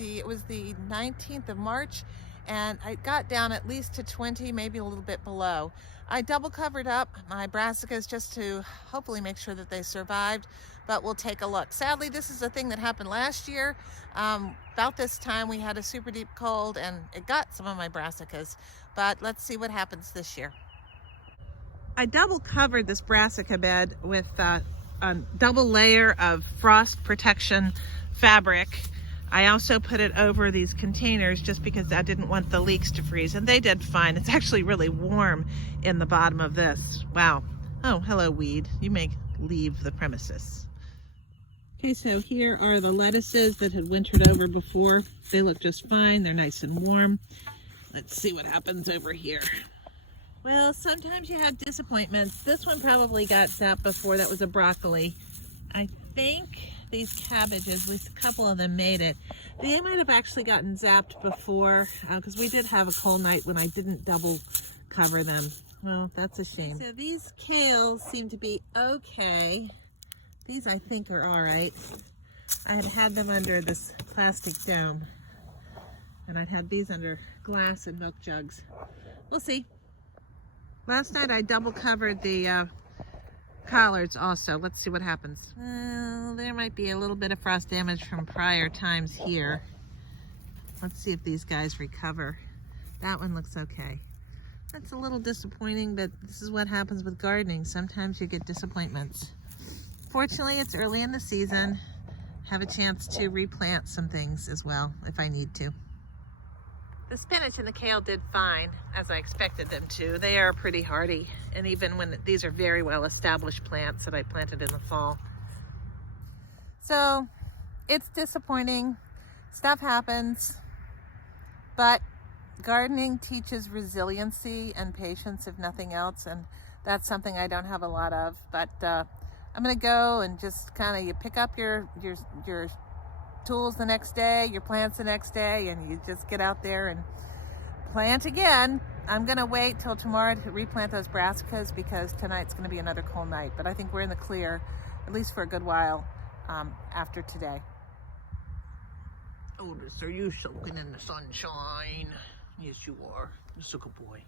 it was the 19th of March, and I got down at least to 20, maybe a little bit below. I double covered up my brassicas just to hopefully make sure that they survived, but we'll take a look. Sadly, this is a thing that happened last year. About this time we had a super deep cold and it got some of my brassicas, but let's see what happens this year. I double covered this brassica bed with a double layer of frost protection fabric. I also put it over these containers just because I didn't want the leeks to freeze, and they did fine. It's actually really warm in the bottom of this. Wow. Oh, hello weed. You may leave the premises. Okay, so here are the lettuces that had wintered over before. They look just fine. They're nice and warm. Let's see what happens over here. Well, sometimes you have disappointments. This one probably got zapped before. That was a broccoli. I think these cabbages, at least a couple of them made it. They might have actually gotten zapped before because we did have a cold night when I didn't double cover them. Well, that's a shame. So these kales seem to be okay. These I think are all right. I had had them under this plastic dome, and I'd had these under glass and milk jugs. We'll see. Last night I double covered the collards also. Let's see what happens. There might be a little bit of frost damage from prior times here. Let's see if these guys recover. That one looks okay. That's a little disappointing, but this is what happens with gardening. Sometimes you get disappointments. Fortunately, it's early in the season. Have a chance to replant some things as well if I need to. The spinach and the kale did fine, as I expected them to. They are pretty hardy, and even when these are very well established plants that I planted in the fall. So it's disappointing. Stuff happens, but gardening teaches resiliency and patience, if nothing else, and that's something I don't have a lot of. But I'm gonna go and just kind of, you pick up your tools the next day, your plants the next day, and you just get out there and plant again. I'm gonna wait till tomorrow to replant those brassicas because tonight's gonna be another cold night, but I think we're in the clear, at least for a good while after today. Otis, are you soaking in the sunshine? Yes, you are. You're a good boy.